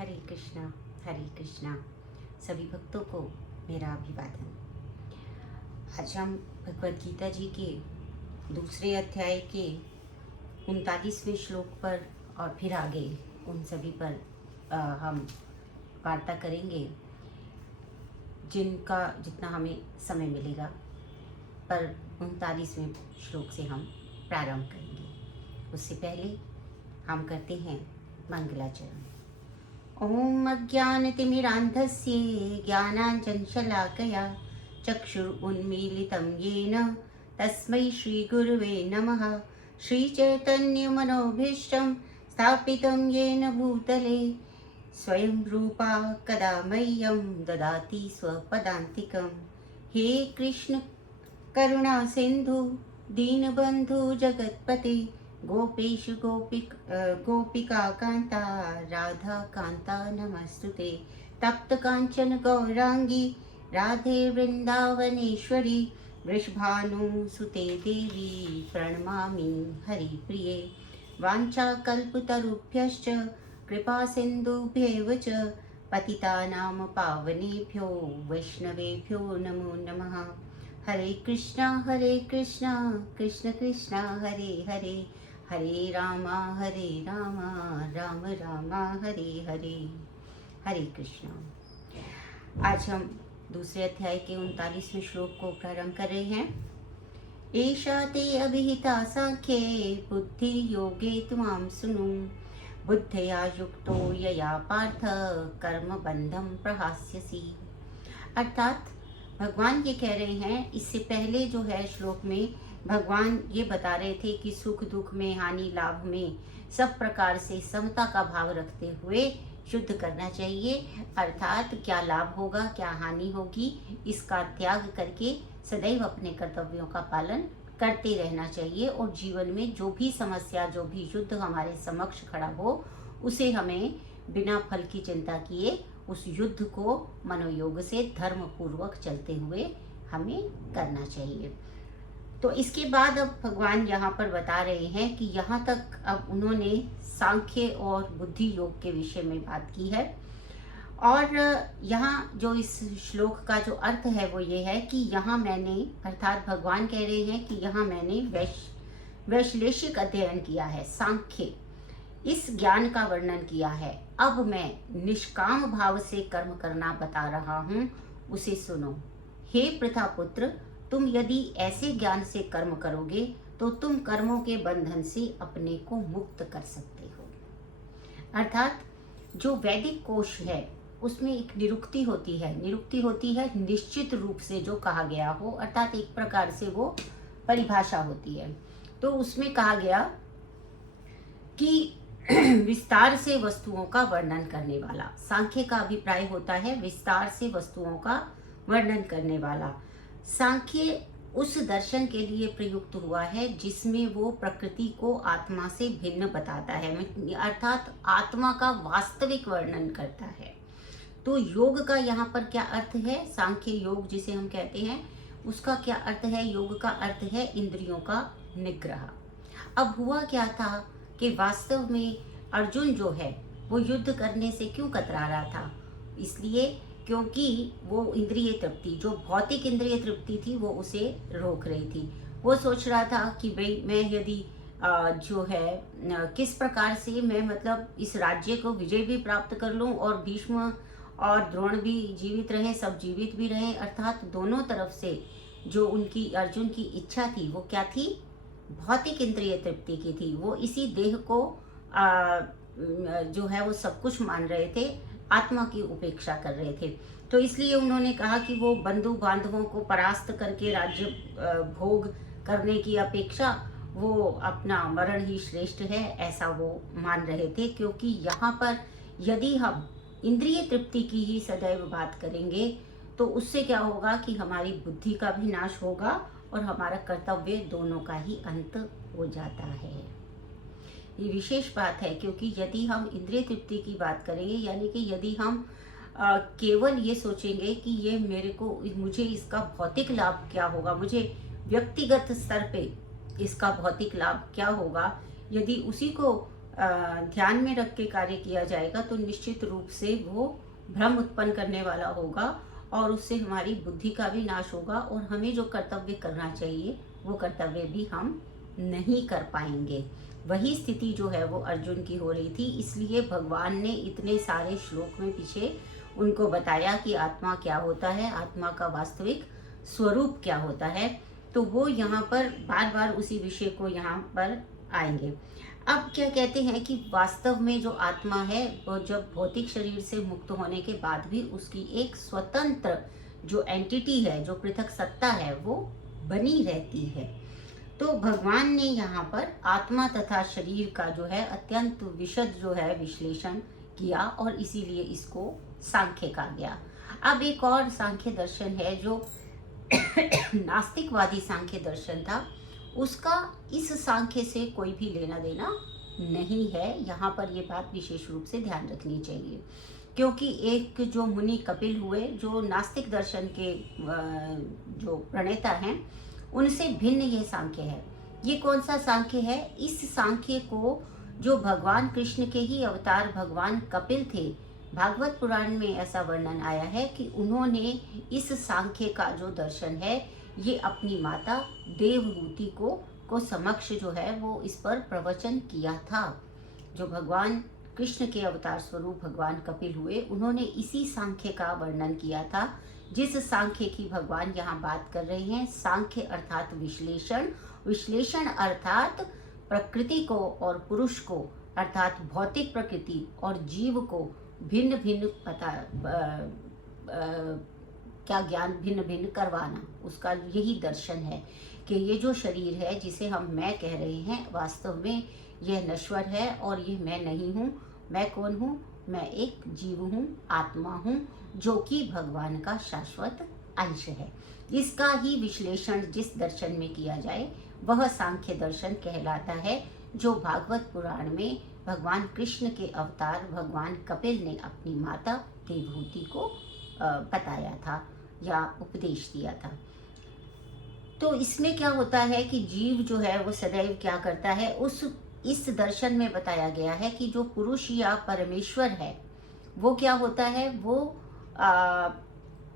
हरे कृष्णा सभी भक्तों को मेरा अभिवादन। आज हम भगवद गीता जी के दूसरे अध्याय के 39वें श्लोक पर और फिर आगे उन सभी पर हम वार्ता करेंगे, जिनका जितना हमें समय मिलेगा। पर 39वें श्लोक से हम प्रारंभ करेंगे। उससे पहले हम करते हैं मंगलाचरण। ओम अज्ञानतिमिरान्धस्य ज्ञानाञ्जनशलाकया चक्षुरुन्मीलितं येन तस्मै श्रीगुरुवे नमः। श्रीचैतन्यमनोभीष्टं स्थापितं येन भूतले स्वयं रूपा कदा मह्यं ददाति स्वपदान्तिकं। हे कृष्ण करुणा सिन्धु दीनबन्धु जगत्पते गोपेश गोपिका कांता राधा कांता नमस्तुते। तप्त कांचन गौरांगी राधे वृंदावनेश्वरी वृषभानुसुते देवी प्रणमामि हरिप्रिये। वाञ्छाकल्पतरुभ्यश्च कृपा सिन्धुभ्येव च पतितानां पावनेभ्यो वैष्णवेभ्यो नमो नमः। हरे कृष्णा कृष्ण कृष्णा हरे हरे, हरे रामा राम रामा हरे हरे। हरे कृष्णा। आज हम दूसरे अध्याय के 39वें श्लोक को प्रारंभ कर रहे हैं। एषा ते अभिहिता सांख्ये बुद्धि योगे त्वां सुनु, बुद्धया युक्तो यया पार्थ कर्म बंधम प्रहास्यसि। अर्थात भगवान ये कह रहे हैं, इससे पहले जो है श्लोक में भगवान ये बता रहे थे कि सुख दुख में, हानि लाभ में सब प्रकार से समता का भाव रखते हुए शुद्ध करना चाहिए। अर्थात क्या लाभ होगा, क्या हानि होगी, इसका त्याग करके सदैव अपने कर्तव्यों का पालन करते रहना चाहिए। और जीवन में जो भी समस्या, जो भी युद्ध हमारे समक्ष खड़ा हो, उसे हमें बिना फल की चिंता किए उस युद्ध को मनोयोग से धर्म पूर्वक चलते हुए हमें करना चाहिए। तो इसके बाद अब भगवान यहाँ पर बता रहे हैं कि यहाँ तक अब उन्होंने सांख्य और बुद्धि योग के विषय में बात की है। और यहाँ जो इस श्लोक का जो अर्थ है वो ये है कि यहाँ मैंने, अर्थात भगवान कह रहे हैं कि यहाँ मैंने वैश्लेषिक अध्ययन किया है, सांख्य इस ज्ञान का वर्णन किया है। अब मैं निष्काम भाव से कर्म करना बता रहा हूँ, उसे सुनो। हे प्रथापुत्र, तुम यदि ऐसे ज्ञान से कर्म करोगे तो तुम कर्मों के बंधन से अपने को मुक्त कर सकते हो। अर्थात जो वैदिक कोश है उसमें एक निरुक्ति होती है निश्चित रूप से जो कहा गया हो, अर्थात एक प्रकार से वो परिभाषा होती है। तो उसमें कहा गया कि विस्तार से वस्तुओं का वर्णन करने वाला, सांख्य का अभिप्राय होता है विस्तार से वस्तुओं का वर्णन करने वाला। सांख्य उस दर्शन के लिए प्रयुक्त हुआ है जिसमें वो प्रकृति को आत्मा से भिन्न बताता है, अर्थात आत्मा का वास्तविक वर्णन करता है। तो योग का यहाँ पर क्या अर्थ है, सांख्य योग जिसे हम कहते हैं उसका क्या अर्थ है? योग का अर्थ है इंद्रियों का निग्रह। अब हुआ क्या था कि वास्तव में अर्जुन जो है वो युद्ध करने से क्यों कतरा रहा था? इसलिए क्योंकि वो इंद्रिय तृप्ति, जो भौतिक इंद्रिय तृप्ति थी, वो उसे रोक रही थी। वो सोच रहा था कि भाई मैं यदि जो है किस प्रकार से मैं मतलब इस राज्य को विजय भी प्राप्त कर लूं और भीष्म और द्रोण भी जीवित रहे, सब जीवित भी रहे। अर्थात दोनों तरफ से जो उनकी अर्जुन की इच्छा थी वो क्या थी? भौतिक इंद्रिय तृप्ति की थी। वो इसी देह को जो है वो सब कुछ मान रहे थे, आत्मा की उपेक्षा कर रहे थे। तो इसलिए उन्होंने कहा कि वो बंधु बांधवों को परास्त करके राज्य भोग करने की अपेक्षा वो अपना मरण ही श्रेष्ठ है, ऐसा वो मान रहे थे। क्योंकि यहाँ पर यदि हम इंद्रिय तृप्ति की ही सदैव बात करेंगे तो उससे क्या होगा कि हमारी बुद्धि का भी नाश होगा और हमारा कर्तव्य दोनों का ही अंत हो जाता है। ये विशेष बात है, क्योंकि यदि हम इंद्रिय तृप्ति की बात करेंगे, यानी कि यदि हम केवल ये सोचेंगे कि ये मुझे इसका भौतिक लाभ क्या होगा, मुझे व्यक्तिगत स्तर पे इसका भौतिक लाभ क्या होगा, यदि उसी को ध्यान में रख के कार्य किया जाएगा तो निश्चित रूप से वो भ्रम उत्पन्न करने वाला होगा और उससे हमारी बुद्धि का भी नाश होगा और हमें जो कर्तव्य करना चाहिए वो कर्तव्य भी हम नहीं कर पाएंगे। वही स्थिति जो है वो अर्जुन की हो रही थी, इसलिए भगवान ने इतने सारे श्लोक में पीछे उनको बताया कि आत्मा क्या होता है, आत्मा का वास्तविक स्वरूप क्या होता है। तो वो यहाँ पर बार बार उसी विषय को यहाँ पर आएंगे। अब क्या कहते हैं कि वास्तव में जो आत्मा है वो जब भौतिक शरीर से मुक्त होने के बाद भी उसकी एक स्वतंत्र जो एंटिटी है, जो पृथक सत्ता है, वो बनी रहती है। तो भगवान ने यहाँ पर आत्मा तथा शरीर का जो है अत्यंत विशद जो है विश्लेषण किया और इसीलिए इसको सांख्य कहा गया। अब एक और सांख्य दर्शन है जो नास्तिकवादी सांख्य दर्शन था, उसका इस सांख्य से कोई भी लेना देना नहीं है। यहाँ पर ये बात विशेष रूप से ध्यान रखनी चाहिए, क्योंकि एक जो मुनि कपिल हुए जो नास्तिक दर्शन के जो प्रणेता हैं, उनसे भिन्न ये सांख्य है। ये कौन सा सांख्य है? इस सांख्य को जो भगवान कृष्ण के ही अवतार भगवान कपिल थे, भागवत पुराण में ऐसा वर्णन आया है कि उन्होंने इस सांख्य का जो दर्शन है ये अपनी माता देवहूति को समक्ष जो है वो इस पर प्रवचन किया था। जो भगवान कृष्ण के अवतार स्वरूप भगवान कपिल हुए, उन्होंने इसी सांख्य का वर्णन किया था, जिस सांख्य की भगवान यहाँ बात कर रहे हैं। सांख्य अर्थात विश्लेषण, विश्लेषण अर्थात प्रकृति को और पुरुष को अर्थात भौतिक प्रकृति और जीव को भिन्न भिन्न क्या ज्ञान भिन्न भिन्न करवाना, उसका यही दर्शन है कि ये जो शरीर है जिसे हम मैं कह रहे हैं, वास्तव में यह नश्वर है और ये मैं नहीं हूँ। मैं कौन हूँ? मैं एक जीव हूँ, आत्मा हूँ, जो कि भगवान का शाश्वत अंश है। इसका ही विश्लेषण जिस दर्शन में किया जाए वह सांख्य दर्शन कहलाता है, जो भागवत पुराण में भगवान कृष्ण के अवतार भगवान कपिल ने अपनी माता देवहूति को बताया था या उपदेश दिया था। तो इसमें क्या होता है कि जीव जो है वो सदैव क्या करता है, इस दर्शन में बताया गया है कि जो पुरुष या परमेश्वर है वो क्या होता है, वो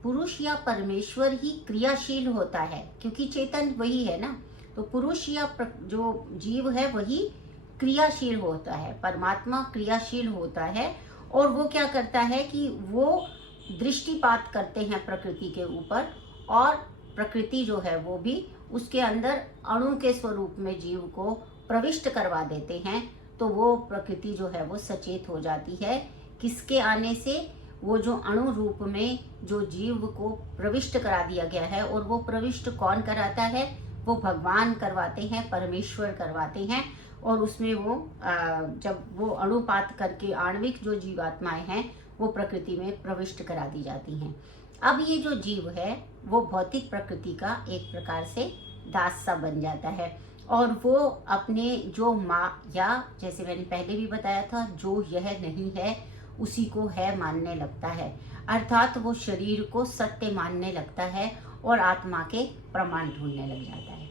पुरुष या परमेश्वर ही क्रियाशील होता है, क्योंकि चेतन वही है ना। तो पुरुष या जो जीव है वही क्रियाशील होता है, परमात्मा क्रियाशील होता है। और वो क्या करता है कि वो दृष्टिपात करते हैं प्रकृति के ऊपर, और प्रकृति जो है वो भी उसके अंदर अणु के स्वरूप में जीव को प्रविष्ट करवा देते हैं। तो वो प्रकृति जो है वो सचेत हो जाती है। किसके आने से? वो जो अणु रूप में जो जीव को प्रविष्ट करा दिया गया है, और वो प्रविष्ट कौन कराता है? वो भगवान करवाते हैं, परमेश्वर करवाते हैं। और उसमें वो जब वो अणुपात करके आणविक जो जीवात्माएं हैं वो प्रकृति में प्रविष्ट करा दी जाती हैं। अब ये जो जीव है वो भौतिक प्रकृति का एक प्रकार से दास सा बन जाता है, और वो अपने जो या जैसे मैंने पहले भी बताया था, जो यह नहीं है उसी को है मानने लगता है। अर्थात वो शरीर को सत्य मानने लगता है और आत्मा के प्रमाण ढूंढने लग जाता है।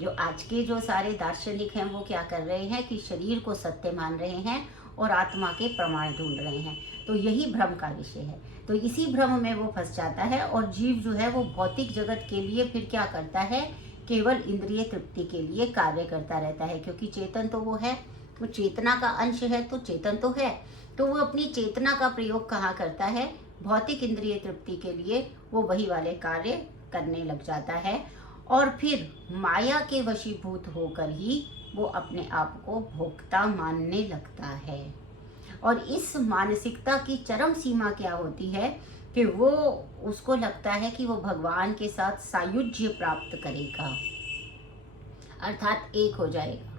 जो आज के जो सारे दार्शनिक हैं वो क्या कर रहे हैं कि शरीर को सत्य मान रहे हैं और आत्मा के प्रमाण ढूंढ रहे हैं। तो यही भ्रम का विषय है। तो इसी भ्रम में वो फंस जाता है, और जीव जो है वो भौतिक जगत के लिए फिर क्या करता है, केवल इंद्रिय तृप्ति के लिए कार्य करता रहता है। क्योंकि चेतन तो वो है, वो चेतना का अंश है, तो चेतन तो है, तो वो अपनी चेतना का प्रयोग कहाँ करता है? भौतिक इंद्रिय तृप्ति के लिए वो वही वाले कार्य करने लग जाता है, और फिर माया के वशीभूत होकर ही वो अपने आप को भोक्ता मानने लगता है। और इस मानसिकता की चरम सीमा क्या होती है कि वो उसको लगता है कि वो भगवान के साथ सायुज्य प्राप्त करेगा, अर्थात एक हो जाएगा,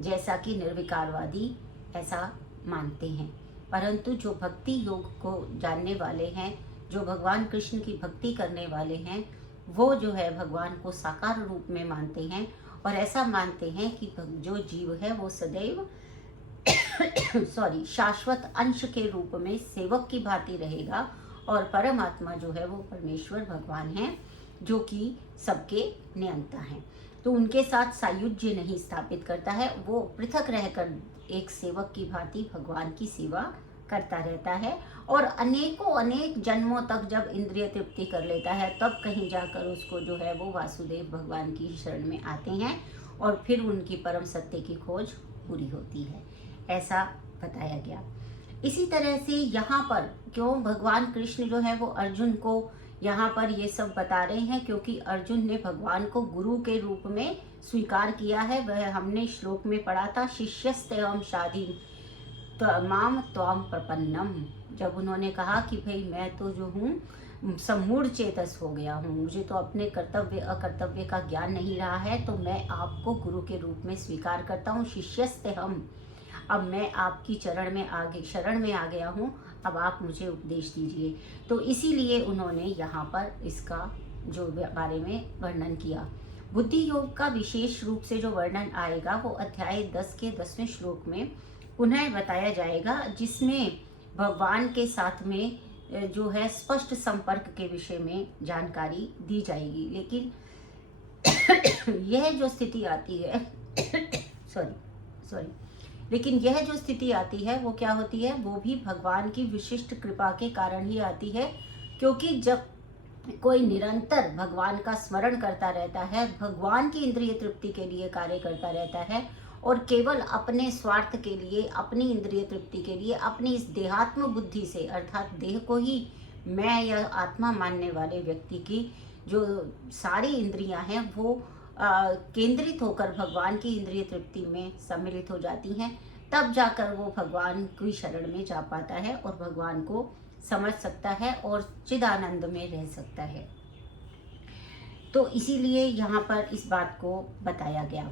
जैसा कि निर्विकारवादी ऐसा मानते हैं। परंतु जो भक्ति योग को जानने वाले हैं, जो भगवान कृष्ण की भक्ति करने वाले हैं, वो जो है भगवान को साकार रूप में मानते हैं, और ऐसा मानते हैं कि जो जीव है वो सदैव शाश्वत अंश के रूप में सेवक की भांति रहेगा, और परमात्मा जो है वो परमेश्वर भगवान है, जो कि सबके नियंता हैं। तो उनके साथ सायुज्य नहीं स्थापित करता है, वो पृथक रहकर एक सेवक की भांति भगवान की सेवा करता रहता है। और अनेकों अनेक जन्मों तक जब इंद्रिय तृप्ति कर लेता है, तब कहीं जाकर उसको जो है वो वासुदेव भगवान की शरण में आते हैं और फिर उनकी परम सत्य की खोज पूरी होती है, ऐसा बताया गया। इसी तरह से यहाँ पर क्यों भगवान कृष्ण जो है वो अर्जुन को यहाँ पर ये सब बता रहे हैं, क्योंकि अर्जुन ने भगवान को गुरु के रूप में स्वीकार किया है। वह हमने श्लोक में पढ़ा था, शिष्यस्तेयम शादी माम त्वाम प्रपन्नम। जब उन्होंने कहा कि भाई मैं तो जो हूँ सम्मूढ़ चेतस हो गया हूँ, मुझे तो अपने कर्तव्य अकर्तव्य का ज्ञान नहीं रहा है, तो मैं आपको गुरु के रूप में स्वीकार करता हूँ। शिष्यस्तेहम, अब मैं आपकी शरण में आ गया हूँ, अब आप मुझे उपदेश दीजिए। तो इसीलिए उन्होंने यहाँ पर इसका जो बारे में वर्णन किया। बुद्धि योग का विशेष रूप से जो वर्णन आएगा वो अध्याय 10 के 10वें श्लोक में पुनः बताया जाएगा, जिसमें भगवान के साथ में जो है स्पष्ट संपर्क के विषय में जानकारी दी जाएगी। लेकिन यह जो स्थिति आती है लेकिन यह जो स्थिति आती है वो क्या होती है, वो भी भगवान की विशिष्ट कृपा के कारण ही आती है। क्योंकि जब कोई निरंतर भगवान का स्मरण करता रहता है, भगवान की इंद्रिय तृप्ति के लिए कार्य करता रहता है और केवल अपने स्वार्थ के लिए, अपनी इंद्रिय तृप्ति के लिए, अपनी इस देहात्म बुद्धि से, अर्थात देह को ही मैं या आत्मा मानने वाले व्यक्ति की जो सारी इंद्रियां हैं वो केंद्रित होकर भगवान की इंद्रिय तृप्ति में सम्मिलित हो जाती हैं, तब जाकर वो भगवान की शरण में जा पाता है और भगवान को समझ सकता है और चिदानंद में रह सकता है। तो इसीलिए यहाँ पर इस बात को बताया गया।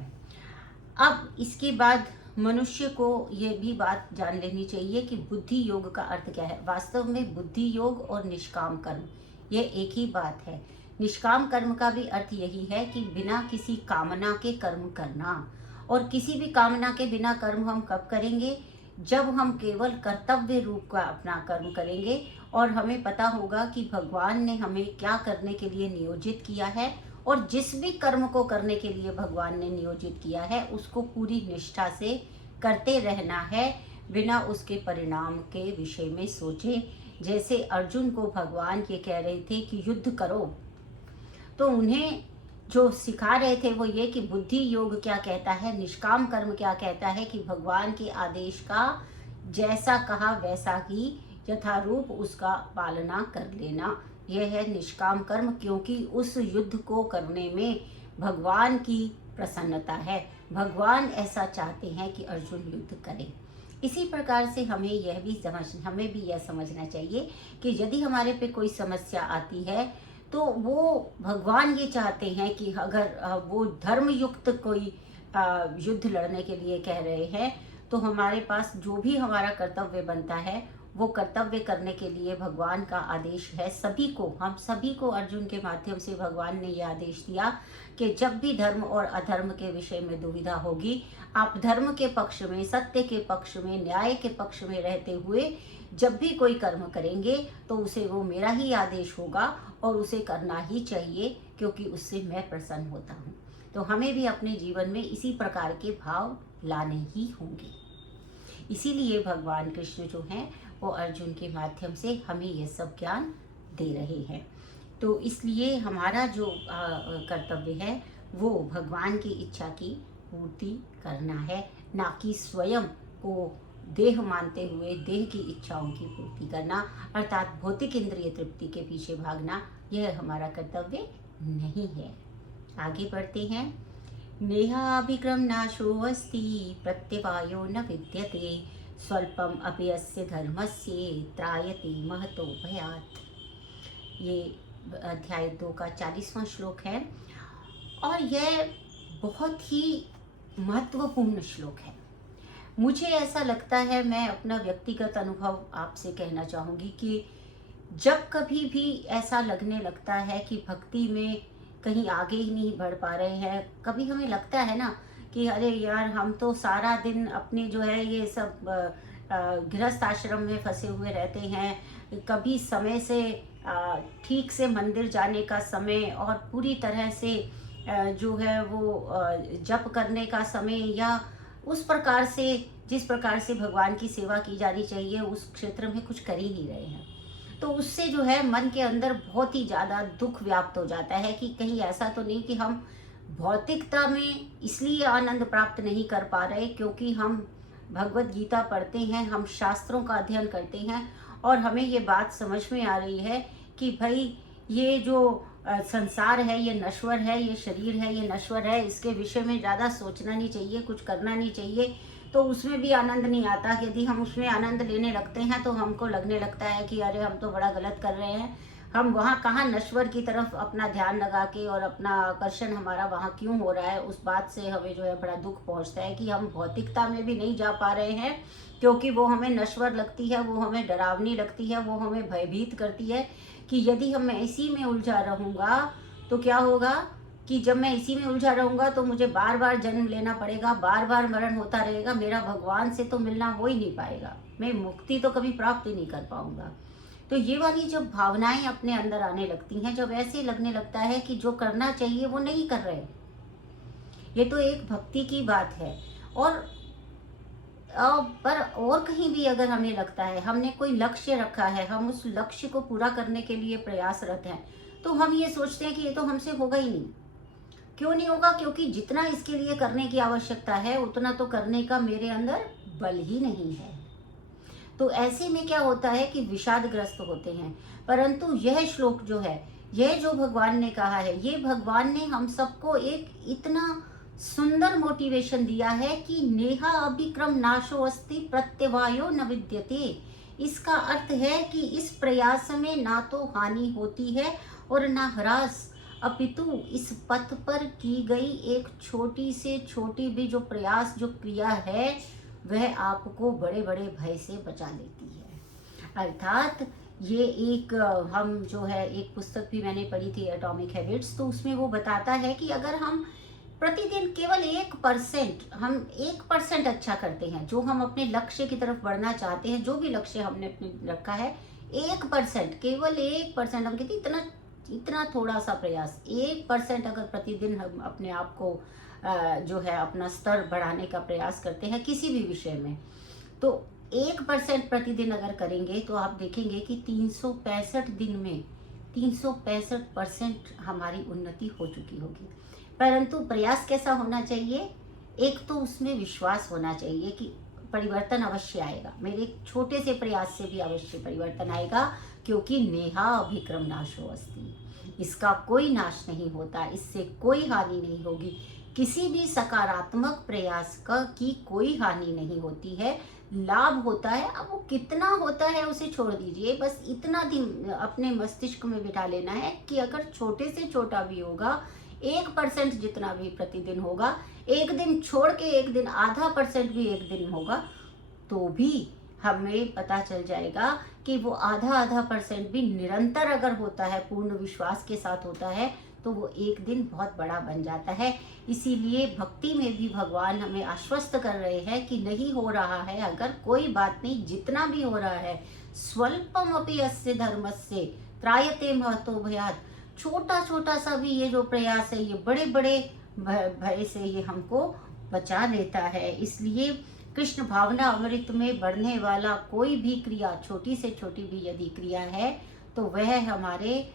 अब इसके बाद मनुष्य को ये भी बात जान लेनी चाहिए कि बुद्धि योग का अर्थ क्या है। वास्तव में बुद्धि योग और निष्काम कर्म ये एक ही बात है। निष्काम कर्म का भी अर्थ यही है कि बिना किसी कामना के कर्म करना। और किसी भी कामना के बिना कर्म हम कब करेंगे, जब हम केवल कर्तव्य रूप का अपना कर्म करेंगे और हमें पता होगा कि भगवान ने हमें क्या करने के लिए नियोजित किया है, और जिस भी कर्म को करने के लिए भगवान ने नियोजित किया है उसको पूरी निष्ठा से करते रहना है, बिना उसके परिणाम के विषय में सोचे। जैसे अर्जुन को भगवान ये कह रहे थे कि युद्ध करो, तो उन्हें जो सिखा रहे थे वो ये कि बुद्धि योग क्या कहता है, निष्काम कर्म क्या कहता है कि भगवान के आदेश का जैसा कहा वैसा ही यथारूप उसका पालना कर लेना, यह है निष्काम कर्म। क्योंकि उस युद्ध को करने में भगवान की प्रसन्नता है, भगवान ऐसा चाहते हैं कि अर्जुन युद्ध करे। इसी प्रकार से हमें भी यह समझना चाहिए कि यदि हमारे पे कोई समस्या आती है तो वो भगवान ये चाहते हैं कि अगर वो धर्मयुक्त कोई युद्ध लड़ने के लिए कह रहे हैं, तो हमारे पास जो भी हमारा कर्तव्य बनता है वो कर्तव्य करने के लिए भगवान का आदेश है। हम सभी को अर्जुन के माध्यम से भगवान ने यह आदेश दिया कि जब भी धर्म और अधर्म के विषय में दुविधा होगी, आप धर्म के पक्ष में, सत्य के पक्ष में, न्याय के पक्ष में रहते हुए जब भी कोई कर्म करेंगे तो उसे वो मेरा ही आदेश होगा और उसे करना ही चाहिए, क्योंकि उससे मैं प्रसन्न होता हूँ। तो हमें भी अपने जीवन में इसी प्रकार के भाव लाने ही होंगे। इसीलिए भगवान कृष्ण जो हैं वो अर्जुन के माध्यम से हमें ये सब ज्ञान दे रहे हैं। तो इसलिए हमारा जो कर्तव्य है वो भगवान की इच्छा की पूर्ति करना है, ना कि स्वयं को देह मानते हुए देह की इच्छाओं की पूर्ति करना, अर्थात भौतिक इंद्रिय तृप्ति के पीछे भागना, यह हमारा कर्तव्य नहीं है। आगे बढ़ते हैं। नेहाभिक्रम नाशो अस्ति प्रत्यवायो न विद्यते स्वल्पम अपि अस्य धर्मस्य त्रायते महतो भयात्। ये अध्याय 2 का 40वां श्लोक है और यह बहुत ही महत्वपूर्ण श्लोक है। मुझे ऐसा लगता है, मैं अपना व्यक्तिगत अनुभव आपसे कहना चाहूँगी कि जब कभी भी ऐसा लगने लगता है कि भक्ति में कहीं आगे ही नहीं बढ़ पा रहे हैं, कभी हमें लगता है ना कि अरे यार हम तो सारा दिन अपने जो है ये सब गृहस्थ आश्रम में फंसे हुए रहते हैं, कभी समय से ठीक से मंदिर जाने का समय और पूरी तरह से जो है वो जप करने का समय या उस प्रकार से जिस प्रकार से भगवान की सेवा की जानी चाहिए उस क्षेत्र में कुछ कर ही नहीं रहे हैं। तो उससे जो है मन के अंदर बहुत ही ज़्यादा दुख व्याप्त हो जाता है कि कहीं ऐसा तो नहीं कि हम भौतिकता में इसलिए आनंद प्राप्त नहीं कर पा रहे क्योंकि हम भगवत गीता पढ़ते हैं, हम शास्त्रों का अध्ययन करते हैं और हमें ये बात समझ में आ रही है कि भाई ये जो संसार है ये नश्वर है, ये शरीर है ये नश्वर है, इसके विषय में ज़्यादा सोचना नहीं चाहिए, कुछ करना नहीं चाहिए। तो उसमें भी आनंद नहीं आता। यदि हम उसमें आनंद लेने लगते हैं तो हमको लगने लगता है कि अरे हम तो बड़ा गलत कर रहे हैं, हम वहाँ कहाँ नश्वर की तरफ अपना ध्यान लगा के और अपना आकर्षण हमारा वहाँ क्यों हो रहा है। उस बात से हमें जो है बड़ा दुख पहुँचता है कि हम भौतिकता में भी नहीं जा पा रहे हैं क्योंकि वो हमें नश्वर लगती है, वो हमें डरावनी लगती है, वो हमें भयभीत करती है कि यदि हम इसी में उलझा रहूँगा तो क्या होगा कि जब मैं इसी में उलझा रहूँगा तो मुझे बार बार जन्म लेना पड़ेगा, बार बार मरण होता रहेगा, मेरा भगवान से तो मिलना हो ही नहीं पाएगा, मैं मुक्ति तो कभी प्राप्त ही नहीं कर पाऊँगा। तो ये वाली जब भावनाएं अपने अंदर आने लगती हैं, जब ऐसे लगने लगता है कि जो करना चाहिए वो नहीं कर रहे, ये तो एक भक्ति की बात है। और पर और कहीं भी अगर हमें लगता है हमने कोई लक्ष्य रखा है, हम उस लक्ष्य को पूरा करने के लिए प्रयासरत हैं, तो हम ये सोचते हैं कि ये तो हमसे होगा ही नहीं। क्यों नहीं होगा? क्योंकि जितना इसके लिए करने की आवश्यकता है उतना तो करने का मेरे अंदर बल ही नहीं है। तो ऐसे में क्या होता है कि विषादग्रस्त होते हैं। परंतु यह श्लोक जो है, यह जो भगवान ने कहा है, ये भगवान ने हम सबको एक इतना सुंदर मोटिवेशन दिया है कि नेहा अभिक्रम नाशो अस्ति प्रत्यवायो न विद्यते। इसका अर्थ है कि इस प्रयास में ना तो हानि होती है और ना ह्रास, अपितु इस पथ पर की गई एक छोटी से छोटी भी जो प्रयास, जो क्रिया है, वह आपको बड़े बड़े भय से बचा लेती है। अर्थात ये एक हम जो है एक पुस्तक भी मैंने पढ़ी थी एटॉमिक हैबिट्स, तो उसमें वो बताता है कि अगर हम प्रतिदिन केवल 1% हम 1% अच्छा करते हैं, जो हम अपने लक्ष्य की तरफ बढ़ना चाहते हैं, जो भी लक्ष्य हमने अपने रखा है, 1%, केवल 1%, हम कहते इतना इतना थोड़ा सा प्रयास, 1% अगर प्रतिदिन हम अपने आप को जो है अपना स्तर बढ़ाने का प्रयास करते हैं किसी भी विषय में, तो 1% प्रतिदिन अगर करेंगे तो आप देखेंगे कि 365 दिन में 365% हमारी उन्नति हो चुकी होगी। परंतु प्रयास कैसा होना चाहिए? एक तो उसमें विश्वास होना चाहिए कि परिवर्तन अवश्य आएगा, मेरे एक छोटे से प्रयास से भी अवश्य परिवर्तन आएगा, क्योंकि नेहा अभिक्रम नाशो अस्ति, इसका कोई नाश नहीं होता, इससे कोई हानि नहीं होगी। किसी भी सकारात्मक प्रयास का की कोई हानि नहीं होती है, लाभ होता है। अब वो कितना होता है उसे छोड़ दीजिए, बस इतना दिन अपने मस्तिष्क में बिठा लेना है कि अगर छोटे से छोटा भी होगा, 1% जितना भी प्रतिदिन होगा, एक दिन छोड़ के एक दिन ½ % भी एक दिन होगा, तो भी हमें पता चल जाएगा कि वो आधा % भी निरंतर अगर होता है, पूर्ण विश्वास के साथ होता है, तो वो एक दिन बहुत बड़ा बन जाता है। इसीलिए भक्ति में भी भगवान हमें आश्वस्त कर रहे हैं कि नहीं हो रहा है अगर कोई बात नहीं, जितना भी हो रहा है, स्वल्पम अपि अस्य धर्मस्य त्रायते महतो भयात्, छोटा छोटा सा भी ये जो प्रयास है, ये बड़े बड़े भय से ये हमको बचा लेता है। इसलिए कृष्ण भावना अमृत में बढ़ने वाला कोई भी क्रिया, छोटी से छोटी भी यदि क्रिया है, तो वह हमारे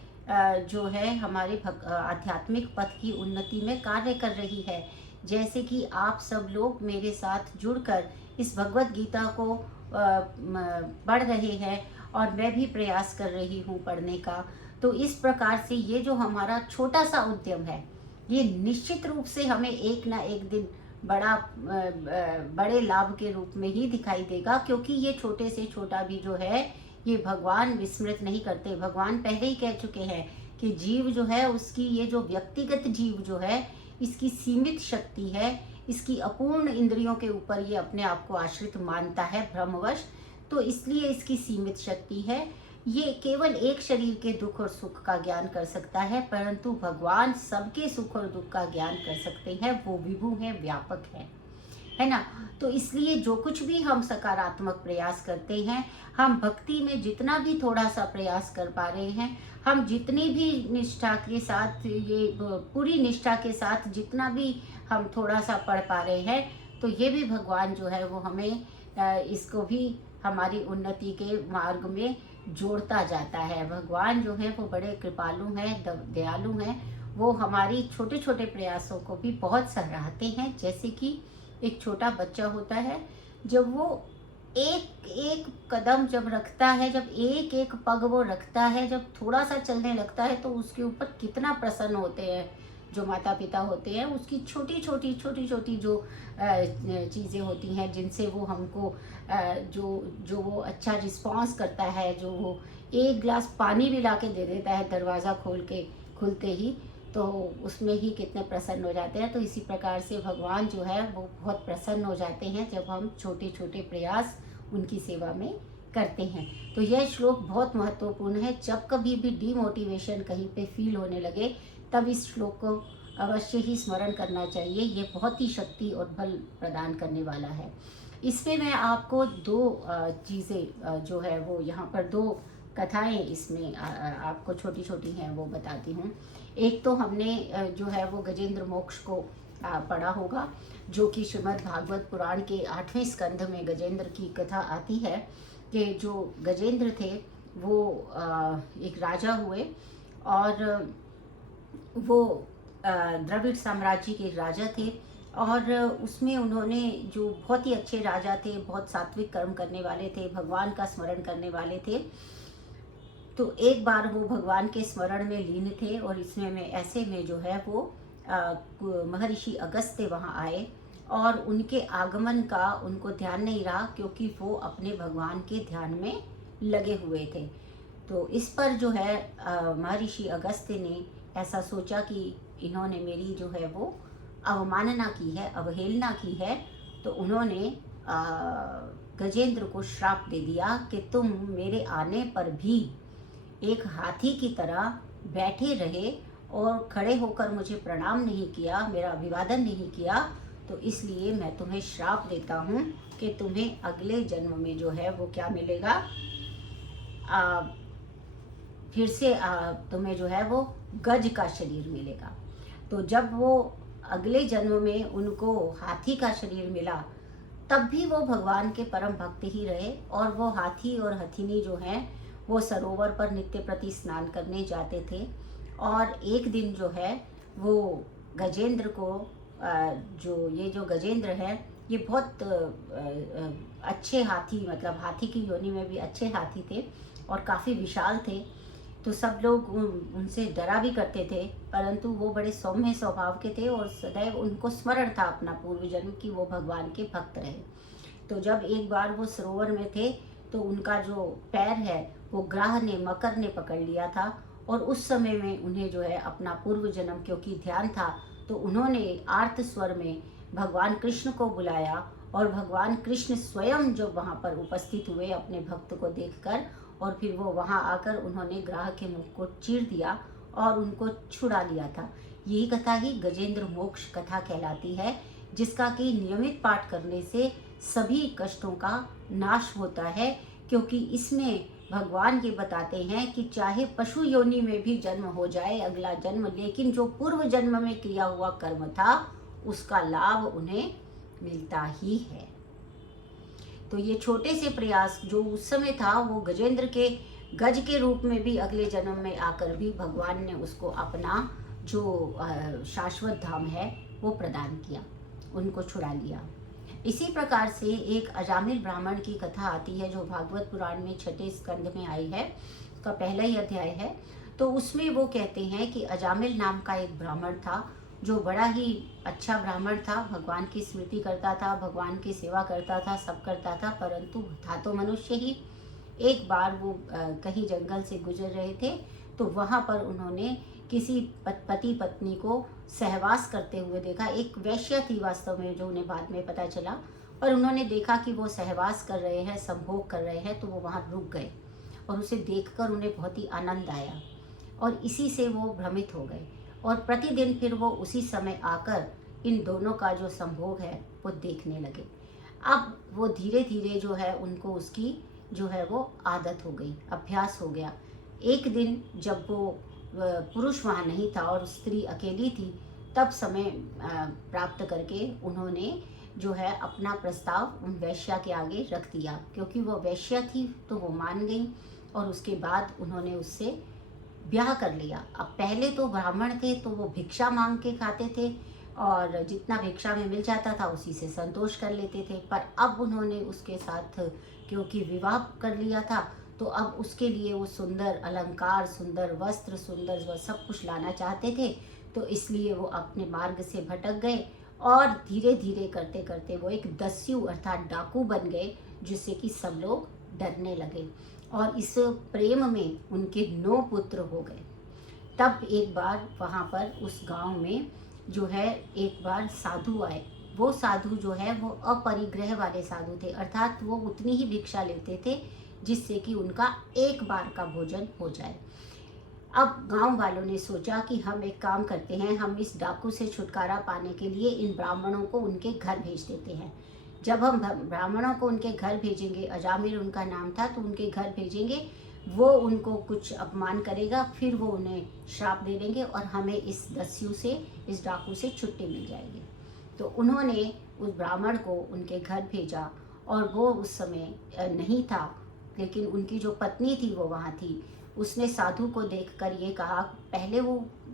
जो है हमारे आध्यात्मिक पथ की उन्नति में कार्य कर रही है। जैसे कि आप सब लोग मेरे साथ जुड़कर इस भगवत गीता को पढ़ रहे हैं और मैं भी प्रयास कर रही हूँ पढ़ने का। तो इस प्रकार से ये जो हमारा छोटा सा उद्यम है, ये निश्चित रूप से हमें एक ना एक दिन बड़े लाभ के रूप में ही दिखाई देगा, क्योंकि ये छोटे से छोटा भी जो है ये भगवान विस्मृत नहीं करते। भगवान पहले ही कह चुके हैं कि जीव जो है उसकी, ये जो व्यक्तिगत जीव जो है, इसकी सीमित शक्ति है, इसकी अपूर्ण इंद्रियों के ऊपर ये अपने आप को आश्रित मानता है भ्रमवश, तो इसलिए इसकी सीमित शक्ति है। ये केवल एक शरीर के दुख और सुख का ज्ञान कर सकता है, परंतु भगवान सबके सुख और दुख का ज्ञान कर सकते हैं, वो विभु हैं, व्यापक हैं। है ना। तो इसलिए जो कुछ भी हम सकारात्मक प्रयास करते हैं, हम भक्ति में जितना भी थोड़ा सा प्रयास कर पा रहे हैं, हम जितनी भी निष्ठा के साथ, ये पूरी निष्ठा के साथ जितना भी हम थोड़ा सा पढ़ पा रहे हैं, तो ये भी भगवान जो है वो हमें इसको भी हमारी उन्नति के मार्ग में जोड़ता जाता है। भगवान जो है वो बड़े कृपालु हैं, दयालु हैं। वो हमारी छोटे छोटे प्रयासों को भी बहुत सराहते हैं। जैसे कि एक छोटा बच्चा होता है, जब वो एक एक कदम जब रखता है, जब एक एक पग वो रखता है, जब थोड़ा सा चलने लगता है, तो उसके ऊपर कितना प्रसन्न होते हैं जो माता पिता होते हैं। उसकी छोटी छोटी जो चीज़ें होती हैं जिनसे वो हमको जो जो वो अच्छा रिस्पॉन्स करता है, जो वो एक गिलास पानी भी ला के दे देता है दरवाज़ा खोल के खुलते ही, तो उसमें ही कितने प्रसन्न हो जाते हैं। तो इसी प्रकार से भगवान जो है वो बहुत प्रसन्न हो जाते हैं जब हम छोटे छोटे प्रयास उनकी सेवा में करते हैं। तो यह श्लोक बहुत महत्वपूर्ण है। जब कभी भी डीमोटिवेशन कहीं पे फील होने लगे, तब इस श्लोक को अवश्य ही स्मरण करना चाहिए। ये बहुत ही शक्ति और बल प्रदान करने वाला है। इसमें मैं आपको दो चीज़ें जो है वो यहाँ पर दो कथाएं इसमें आपको छोटी छोटी हैं वो बताती हूँ। एक तो हमने जो है वो गजेंद्र मोक्ष को पढ़ा होगा, जो कि श्रीमद् भागवत पुराण के 8वें स्कंध में गजेंद्र की कथा आती है कि जो गजेंद्र थे वो एक राजा हुए, और वो द्रविड़ साम्राज्य के राजा थे। और उसमें उन्होंने, जो बहुत ही अच्छे राजा थे, बहुत सात्विक कर्म करने वाले थे, भगवान का स्मरण करने वाले थे। तो एक बार वो भगवान के स्मरण में लीन थे, और इसमें में ऐसे में जो है वो महर्षि अगस्त्य वहाँ आए, और उनके आगमन का उनको ध्यान नहीं रहा, क्योंकि वो अपने भगवान के ध्यान में लगे हुए थे। तो इस पर जो है महर्षि अगस्त्य ने ऐसा सोचा कि इन्होंने मेरी जो है वो अवमानना की है, अवहेलना की है। तो उन्होंने गजेंद्र को श्राप दे दिया कि तुम मेरे आने पर भी एक हाथी की तरह बैठे रहे और खड़े होकर मुझे प्रणाम नहीं किया, मेरा अभिवादन नहीं किया, तो इसलिए मैं तुम्हें श्राप देता हूँ कि तुम्हें अगले जन्म में जो है वो क्या मिलेगा, फिर से तुम्हें जो है वो गज का शरीर मिलेगा। तो जब वो अगले जन्म में उनको हाथी का शरीर मिला, तब भी वो भगवान के परम भक्त ही रहे, और वो हाथी और हथिनी जो हैं वो सरोवर पर नित्य प्रति स्नान करने जाते थे। और एक दिन जो है वो गजेंद्र को जो गजेंद्र है ये बहुत अच्छे हाथी, मतलब हाथी की योनि में भी अच्छे हाथी थे और काफ़ी विशाल थे। तो सब लोग उनसे डरा भी करते थे, परंतु वो बड़े सौम्य स्वभाव के थे, और सदैव उनको स्मरण था अपना पूर्व जन्म की वो भगवान के भक्त रहे। तो जब एक बार वो सरोवर में थे, तो उनका जो पैर है वो ग्राह ने, मकर ने पकड़ लिया था, और उस समय में उन्हें जो है अपना पूर्व जन्म क्योंकि ध्यान था, तो उन्होंने आर्त स्वर में भगवान कृष्ण को बुलाया, और भगवान कृष्ण स्वयं जो वहाँ पर उपस्थित हुए अपने भक्त को देखकर, और फिर वो वहाँ आकर उन्होंने ग्राह के मुख को चीर दिया और उनको छुड़ा लिया था। यही कथा ही गजेंद्र मोक्ष कथा कहलाती है, जिसका कि नियमित पाठ करने से सभी कष्टों का नाश होता है। क्योंकि इसमें भगवान ये बताते हैं कि चाहे पशु योनि में भी जन्म हो जाए अगला जन्म, लेकिन जो पूर्व जन्म में किया हुआ कर्म था उसका लाभ उन्हें मिलता ही है। तो ये छोटे से प्रयास जो उस समय था, वो गजेंद्र के गज के रूप में भी अगले जन्म में आकर भी भगवान ने उसको अपना जो शाश्वत धाम है वो प्रदान किया, उनको छुड़ा लिया। इसी प्रकार से एक अजामिल ब्राह्मण की कथा आती है, जो भागवत पुराण में 6ठे स्कंध में आई है, उसका पहला ही अध्याय है। तो उसमें वो कहते हैं कि अजामिल नाम का एक ब्राह्मण था, जो बड़ा ही अच्छा ब्राह्मण था, भगवान की स्मृति करता था, भगवान की सेवा करता था, सब करता था, परंतु था तो मनुष्य ही। एक बार वो कहीं जंगल से गुजर रहे थे, तो वहाँ पर उन्होंने किसी पति पत्नी को सहवास करते हुए देखा। एक वैश्य थी वास्तव में, जो उन्हें बाद में पता चला, पर उन्होंने देखा कि वो सहवास कर रहे हैं, संभोग कर रहे हैं, तो वो वहाँ रुक गए, और उसे देखकर उन्हें बहुत ही आनंद आया, और इसी से वो भ्रमित हो गए। और प्रतिदिन फिर वो उसी समय आकर इन दोनों का जो संभोग है वो देखने लगे। अब वो धीरे धीरे जो है उनको उसकी जो है वो आदत हो गई, अभ्यास हो गया। एक दिन जब वो पुरुष वहाँ नहीं था और स्त्री अकेली थी, तब समय प्राप्त करके उन्होंने जो है अपना प्रस्ताव उन वैश्या के आगे रख दिया। क्योंकि वो वैश्या थी तो वो मान गई और उसके बाद उन्होंने उससे ब्याह कर लिया। अब पहले तो ब्राह्मण थे तो वो भिक्षा मांग के खाते थे और जितना भिक्षा में मिल जाता था उसी से संतोष कर लेते थे। पर अब उन्होंने उसके साथ क्योंकि विवाह कर लिया था, तो अब उसके लिए वो सुंदर अलंकार, सुंदर वस्त्र, सुंदर वह सब कुछ लाना चाहते थे। तो इसलिए वो अपने मार्ग से भटक गए और धीरे धीरे करते करते वो एक दस्यु अर्थात डाकू बन गए, जिससे कि सब लोग डरने लगे। और इस प्रेम में उनके 9 पुत्र हो गए। तब एक बार वहाँ पर उस गांव में जो है एक बार साधु आए। वो साधु जो है वो अपरिग्रह वाले साधु थे, अर्थात वो उतनी ही भिक्षा लेते थे जिससे कि उनका एक बार का भोजन हो जाए। अब गांव वालों ने सोचा कि हम एक काम करते हैं, हम इस डाकू से छुटकारा पाने के लिए इन ब्राह्मणों को उनके घर भेज देते हैं। जब हम ब्राह्मणों को उनके घर भेजेंगे, अजामिल उनका नाम था, तो उनके घर भेजेंगे, वो उनको कुछ अपमान करेगा, फिर वो उन्हें श्राप दे देंगे और हमें इस दस्यु से, इस डाकू से छुट्टी मिल जाएगी। तो उन्होंने उस ब्राह्मण को उनके घर भेजा और वो उस समय नहीं था, लेकिन उनकी जो पत्नी थी वो वहाँ थी। उसने साधु को देखकर ये कहा, पहले वो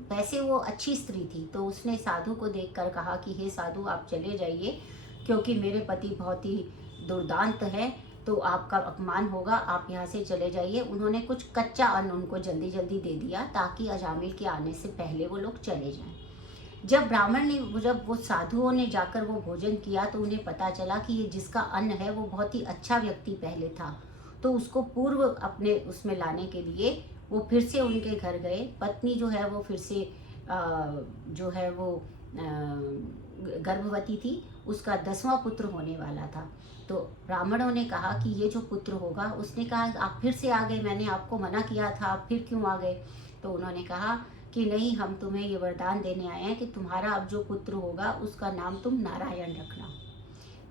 वैसे वो अच्छी स्त्री थी, तो उसने साधु को देखकर कहा कि हे साधु, आप चले जाइए, क्योंकि मेरे पति बहुत ही दुर्दांत है, तो आपका अपमान होगा, आप यहाँ से चले जाइए। उन्होंने कुछ कच्चा अन्न उनको जल्दी जल्दी दे दिया ताकि अजामिल के आने से पहले वो लोग चले जाएं। जब वो साधुओं ने जाकर वो भोजन किया तो उन्हें पता चला कि ये जिसका अन्न है वो बहुत ही अच्छा व्यक्ति पहले था। तो उसको पूर्व अपने उसमें लाने के लिए वो फिर से उनके घर गए। पत्नी जो है वो फिर से जो है वो गर्भवती थी, उसका 10वां पुत्र होने वाला था। तो ब्राह्मणों ने कहा कि ये जो पुत्र होगा, उसने कहा आप फिर से आ गए, मैंने आपको मना किया था, आप फिर क्यों आ गए? तो उन्होंने कहा कि नहीं, हम तुम्हें ये वरदान देने आए हैं कि तुम्हारा अब जो पुत्र होगा उसका नाम तुम नारायण रखना।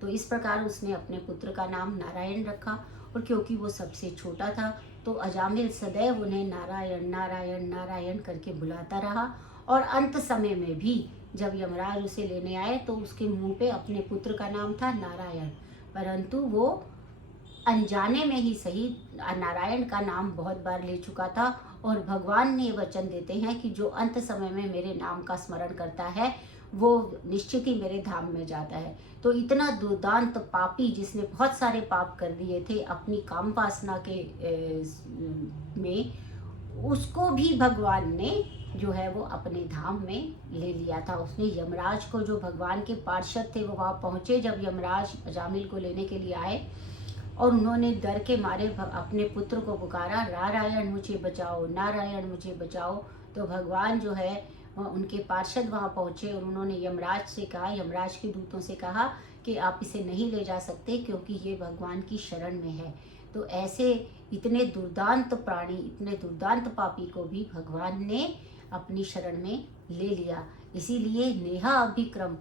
तो इस प्रकार उसने अपने पुत्र का नाम नारायण रखा। और क्योंकि वो सबसे छोटा था तो अजामिल सदैव उन्हें नारायण नारायण नारायण करके बुलाता रहा। और अंत समय में भी जब यमराज उसे लेने आए तो उसके मुंह पे अपने पुत्र का नाम था नारायण, परंतु वो अनजाने में ही सही नारायण का नाम बहुत बार ले चुका था। और भगवान ने वचन देते हैं कि जो अंत समय में मेरे नाम का स्मरण करता है वो निश्चित ही मेरे धाम में जाता है। तो इतना दुर्दांत पापी जिसने बहुत सारे पाप कर दिए थे अपनी काम वासना के में, उसको भी भगवान ने जो है वो अपने धाम में ले लिया था। उसने यमराज को, जो भगवान के पार्षद थे, वो वहाँ पहुँचे जब यमराज अजामिल को लेने के लिए आए और उन्होंने डर के मारे अपने पुत्र को पुकारा, नारायण मुझे बचाओ, नारायण मुझे बचाओ। तो भगवान जो है उनके पार्षद वहाँ पहुँचे और उन्होंने यमराज से कहा, यमराज के दूतों से कहा कि आप इसे नहीं ले जा सकते क्योंकि ये भगवान की शरण में है। तो ऐसे इतने दुर्दांत प्राणी, इतने दुर्दांत पापी को भी भगवान ने अपनी शरण में ले लिया। इसीलिए नेहा अभिक्रम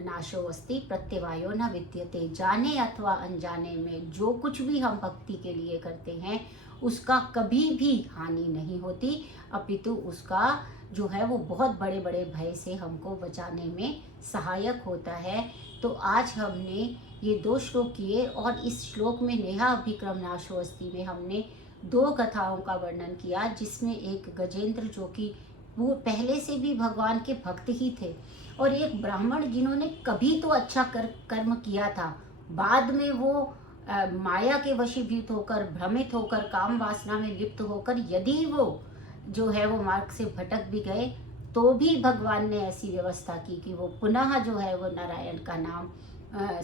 नाशो अस्ति प्रत्यवायो न विद्यते। जाने अथवा अनजाने में जो कुछ भी हम भक्ति के लिए करते हैं उसका कभी भी हानि नहीं होती, अपितु उसका जो है वो बहुत बड़े बड़े भय से हमको बचाने में सहायक होता है। तो आज हमने ये 2 श्लोक किए और इस श्लोक में नेहा अभिक्रम नाशो अस्ति में हमने 2 कथाओं का वर्णन किया, जिसमें एक गजेंद्र जो कि वो पहले से भी भगवान के भक्त ही थे और एक ब्राह्मण जिन्होंने कभी तो अच्छा कर्म किया था, बाद में वो माया के वशीभूत होकर, भ्रमित होकर, काम वासना में लिप्त होकर यदि वो जो है वो मार्ग से भटक भी गए तो भी भगवान ने ऐसी व्यवस्था की कि वो पुनः जो है वो नारायण का नाम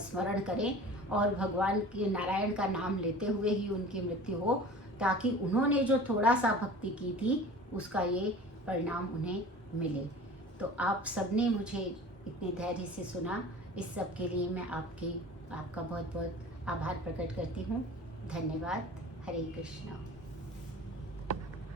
स्मरण करें और भगवान के नारायण का नाम लेते हुए ही उनकी मृत्यु हो, ताकि उन्होंने जो थोड़ा सा भक्ति की थी उसका ये परिणाम उन्हें मिले। तो आप सबने मुझे इतने धैर्य से सुना, इस सब के लिए मैं आपका बहुत बहुत आभार प्रकट करती हूँ। धन्यवाद। हरे कृष्णा।